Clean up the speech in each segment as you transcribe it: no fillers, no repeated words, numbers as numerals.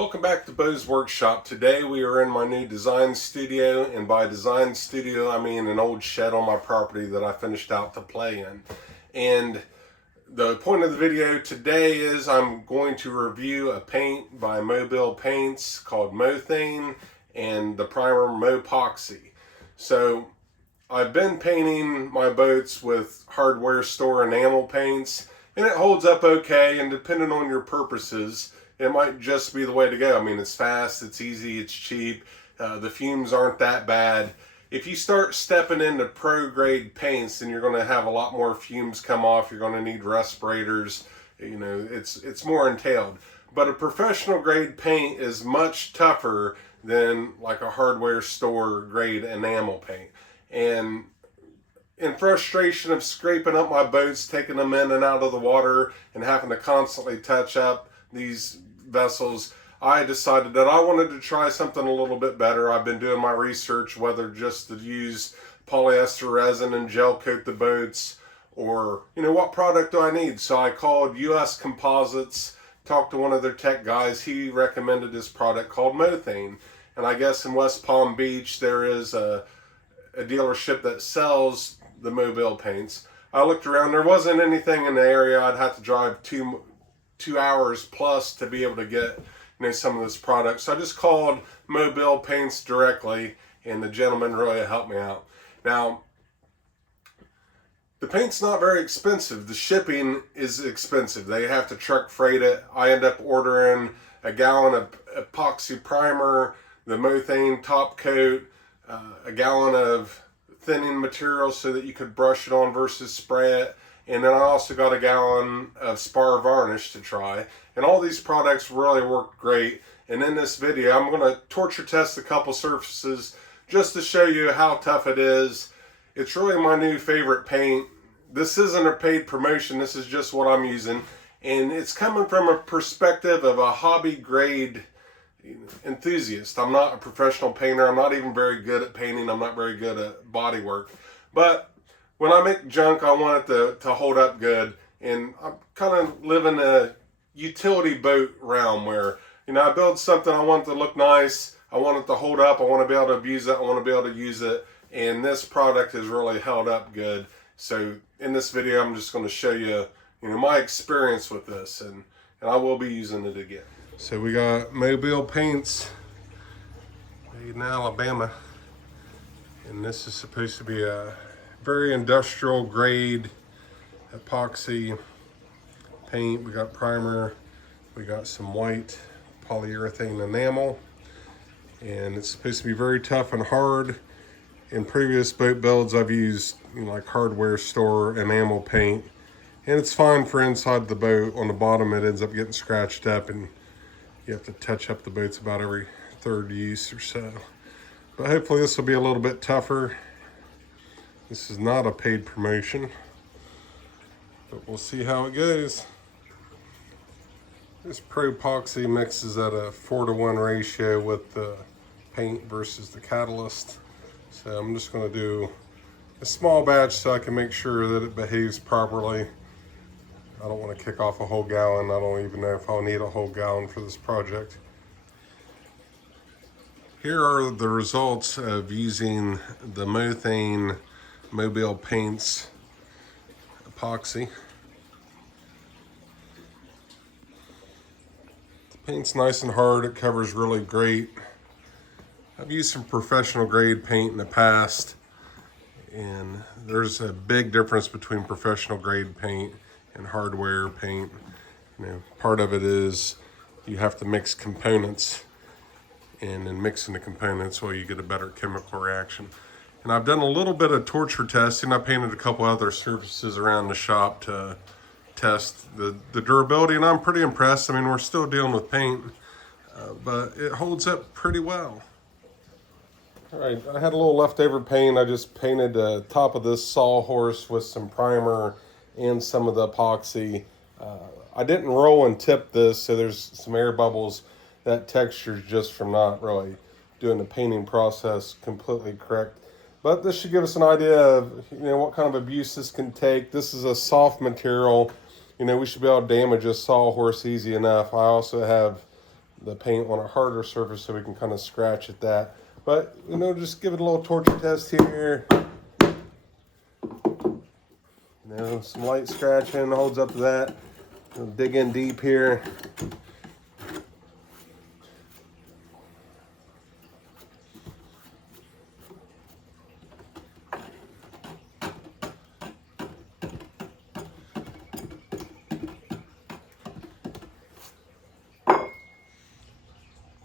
Welcome back to Beau's Workshop. Today we are in my new design studio, and by design studio I mean an old shed on my property that I finished out to play in. And the point of the video today is I'm going to review a paint by Mobile Paints called Mothane and the primer Mopoxy. So I've been painting my boats with hardware store enamel paints, and it holds up okay, and depending on your purposes it might just be the way to go. I mean, it's fast, it's easy, it's cheap, the fumes aren't that bad. If you start stepping into pro grade paints, then you're going to have a lot more fumes come off. You're going to need respirators. You know, it's more entailed. But a professional grade paint is much tougher than like a hardware store grade enamel paint. And in frustration of scraping up my boats, taking them in and out of the water, and having to constantly touch up these vessels, I decided that I wanted to try something a little bit better. I've been doing my research whether just to use polyester resin and gel coat the boats, or what product do I need. So I called US Composites, talked to one of their tech guys. He recommended this product called Mothane, and I guess in West Palm Beach there is a dealership that sells the Mobile paints. I looked around, there wasn't anything in the area. I'd have to drive two hours plus to be able to get some of this product. So I just called Mobile Paints directly, and the gentleman really helped me out. Now, the paint's not very expensive. The shipping is expensive. They have to truck freight it. I end up ordering a gallon of epoxy primer, the Mothane top coat, a gallon of thinning material so that you could brush it on versus spray it. And then I also got a gallon of spar varnish to try. And all these products really work great. And in this video, I'm going to torture test a couple surfaces just to show you how tough it is. It's really my new favorite paint. This isn't a paid promotion. This is just what I'm using. And it's coming from a perspective of a hobby grade enthusiast. I'm not a professional painter. I'm not even very good at painting. I'm not very good at body work. But when I make junk, I want it to hold up good. And I'm kind of living a utility boat realm where, I build something, I want it to look nice, I want it to hold up, I want to be able to abuse it, I want to be able to use it. And this product has really held up good. So in this video, I'm just going to show you, my experience with this, and I will be using it again. So we got Mobile Paints, made in Alabama. And this is supposed to be a very industrial grade epoxy paint. We got primer, we got some white polyurethane enamel, and it's supposed to be very tough and hard. In previous boat builds I've used like hardware store enamel paint, and it's fine for inside the boat. On the bottom it ends up getting scratched up, and you have to touch up the boats about every third use or so. But hopefully this will be a little bit tougher. This is not a paid promotion, but we'll see how it goes. This Pro Epoxy mixes at a 4-to-1 ratio with the paint versus the catalyst. So I'm just going to do a small batch so I can make sure that it behaves properly. I don't want to kick off a whole gallon. I don't even know if I'll need a whole gallon for this project. Here are the results of using the Mothane Mobile Paints epoxy. The paint's nice and hard. It covers really great. I've used some professional grade paint in the past, and there's a big difference between professional grade paint and hardware paint. Part of it is you have to mix components, and in mixing the components, well, you get a better chemical reaction. And I've done a little bit of torture testing. I painted a couple other surfaces around the shop to test the durability, and I'm pretty impressed. I mean, we're still dealing with paint, but it holds up pretty well. All right, I had a little leftover paint. I just painted the top of this sawhorse with some primer and some of the epoxy. I didn't roll and tip this, so there's some air bubbles. That texture's just from not really doing the painting process completely correct. But this should give us an idea of, what kind of abuse this can take. This is a soft material. We should be able to damage a sawhorse easy enough. I also have the paint on a harder surface so we can kind of scratch at that. But, you know, just give it a little torture test here. You know, some light scratching holds up to that. We'll dig in deep here.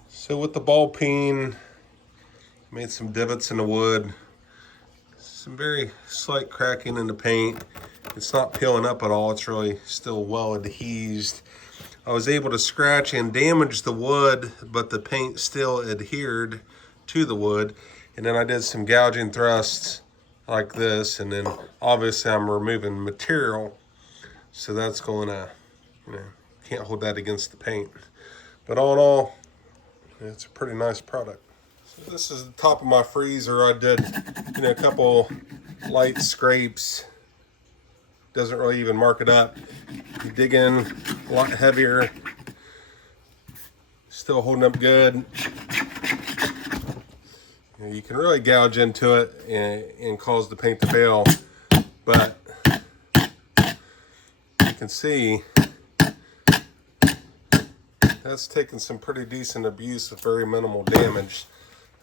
So with the ball peen, made some divots in the wood, some very slight cracking in the paint. It's not peeling up at all, it's really still well adhesed. I was able to scratch and damage the wood, but the paint still adhered to the wood. And then I did some gouging thrusts like this, and then obviously I'm removing material, so that's going to, you know, can't hold that against the paint. But all in all, it's a pretty nice product. So this is the top of my freezer. I did, you know, a couple light scrapes. Doesn't really even mark it up. You dig in a lot heavier. Still holding up good. You know, you can really gouge into it and cause the paint to fail, but you can see that's taken some pretty decent abuse with very minimal damage.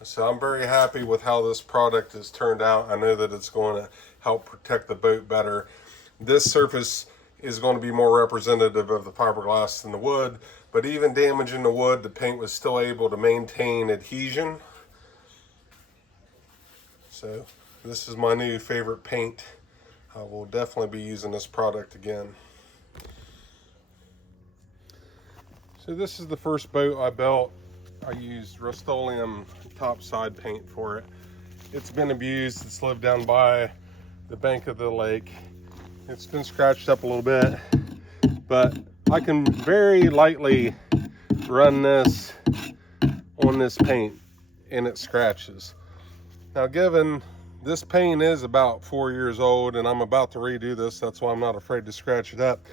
So I'm very happy with how this product has turned out. I know that it's going to help protect the boat better. This surface is going to be more representative of the fiberglass than the wood, but even damaging the wood, the paint was still able to maintain adhesion. So this is my new favorite paint. I will definitely be using this product again. So this is the first boat I built. I used Rust-Oleum topside paint for it. It's been abused. It's lived down by the bank of the lake. It's been scratched up a little bit, but I can very lightly run this on this paint and it scratches. Now, given this paint is about 4 years old and I'm about to redo this, that's why I'm not afraid to scratch it up.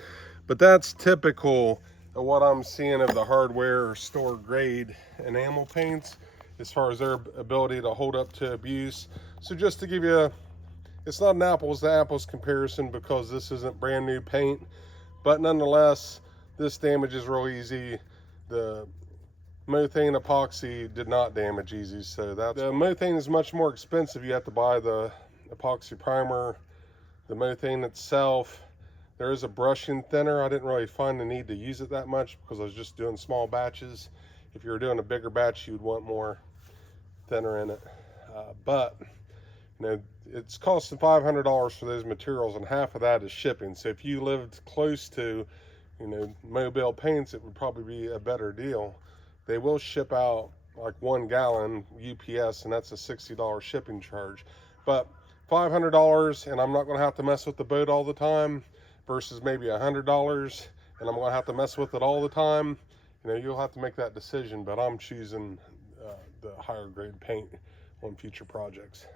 But that's typical of what I'm seeing of the hardware or store grade enamel paints as far as their ability to hold up to abuse. So just to give you it's not an apples to apples comparison because this isn't brand new paint, but nonetheless, this damage is real easy. The Mothane epoxy did not damage easy, so that's the Mothane is much more expensive. You have to buy the epoxy primer, the Mothane itself. There is a brushing thinner. I didn't really find the need to use it that much because I was just doing small batches. If you were doing a bigger batch, you'd want more thinner in it. But you know, it's costing $500 for those materials, and half of that is shipping. So if you lived close to, you know, Mobile Paints, it would probably be a better deal. They will ship out like 1 gallon UPS, and that's a $60 shipping charge. But $500, and I'm not going to have to mess with the boat all the time, versus maybe $100, and I'm going to have to mess with it all the time. You know, you'll have to make that decision, but I'm choosing the higher grade paint on future projects.